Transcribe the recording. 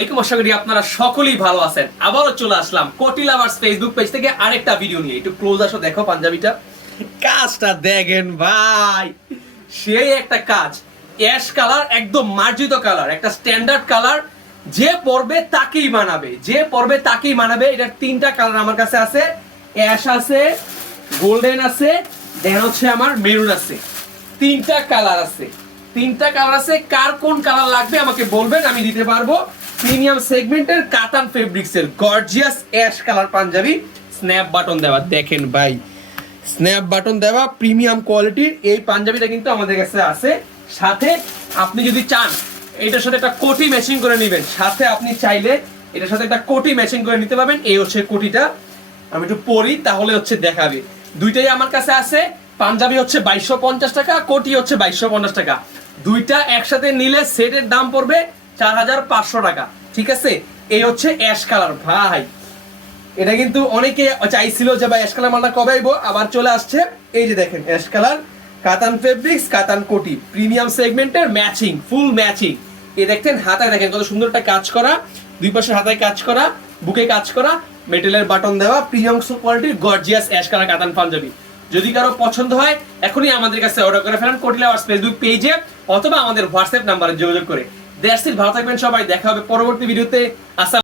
আশা করি আপনারা সকলেই ভালো আছেন। আবারও চলে আসলাম কোটি লাভার্স ফেসবুক পেজ থেকে আরেকটা ভিডিও নিয়ে। একটু ক্লোজ আসো, দেখো পাঞ্জাবিটা, কাজটা দেখেন ভাই, সেই একটা কাজ। অ্যাশ কালার, একদম মার্জিত কালার, একটা স্ট্যান্ডার্ড কালার। যে পরবে তাকেই মানাবে, যে পরবে তাকেই মানাবে। এটার তিনটা কালার আমার কাছে আছে, অ্যাশ আছে, গোল্ডেন আছে, দেন হচ্ছে আমার মেরুন আছে। তিনটা কালার আছে, তিনটা কালার আছে। কার কোন কালার লাগবে আমাকে বলবেন, আমি দিতে পারবো। প্রিমিয়াম সেগমেন্টের কাতান ফেব্রিক্সের gorgeous ash colour panjabi, snap button দেওয়া। দেখেন ভাই, স্ন্যাপ বাটন দেওয়া প্রিমিয়াম কোয়ালিটির এই পাঞ্জাবিটা কিন্তু আমাদের কাছে আছে। সাথে আপনি যদি চান এটার সাথে একটা কোটি ম্যাচিং করে নেবেন, সাথে আপনি চাইলে এটার সাথে একটা কোটি ম্যাচিং করে নিতে পারবেন। এই হচ্ছে কোটিটা, আমি একটু পরি তাহলে হচ্ছে দেখাবে। দুইটাই আমার কাছে আছে। পাঞ্জাবি হচ্ছে 2250 টাকা, কোটি হচ্ছে 2250 টাকা। দুইটা একসাথে নিলে সেটের দাম পড়বে 4500 টাকা। ঠিক আছে, এই হচ্ছে অ্যাশ কালার। ভাই এটা কিন্তু অনেকে চাইছিল যে ভাই অ্যাশ কালার মালটা কবে আইবো, আবার চলে আসছে। এই যে দেখেন অ্যাশ কালার, কাতান ফেব্রিক্স, কাতান কোটি, প্রিমিয়াম সেগমেন্টের ম্যাচিং, ফুল ম্যাচিং। এই দেখেন হাতায়, দেখেন কত সুন্দর একটা কাজ করা, দুই পাশে হাতায় কাজ করা, বুকে কাজ করা, মেটেলের বাটন দেওয়া, প্রিমিয়াম কোয়ালিটির গর্জিয়াস অ্যাশ কালার কাতান পাঞ্জাবি। যদি কারো পছন্দ হয় এখনই আমাদের কাছে অর্ডার করে ফেলেন কোটি লাভার্স ফেসবুক পেজে, অথবা আমাদের হোয়াটসঅ্যাপ নাম্বারে যোগাযোগ করে। দ্যাটস ইট, ভালো থাকবেন সবাই, দেখা হবে পরবর্তী ভিডিওতে। আসসালাম।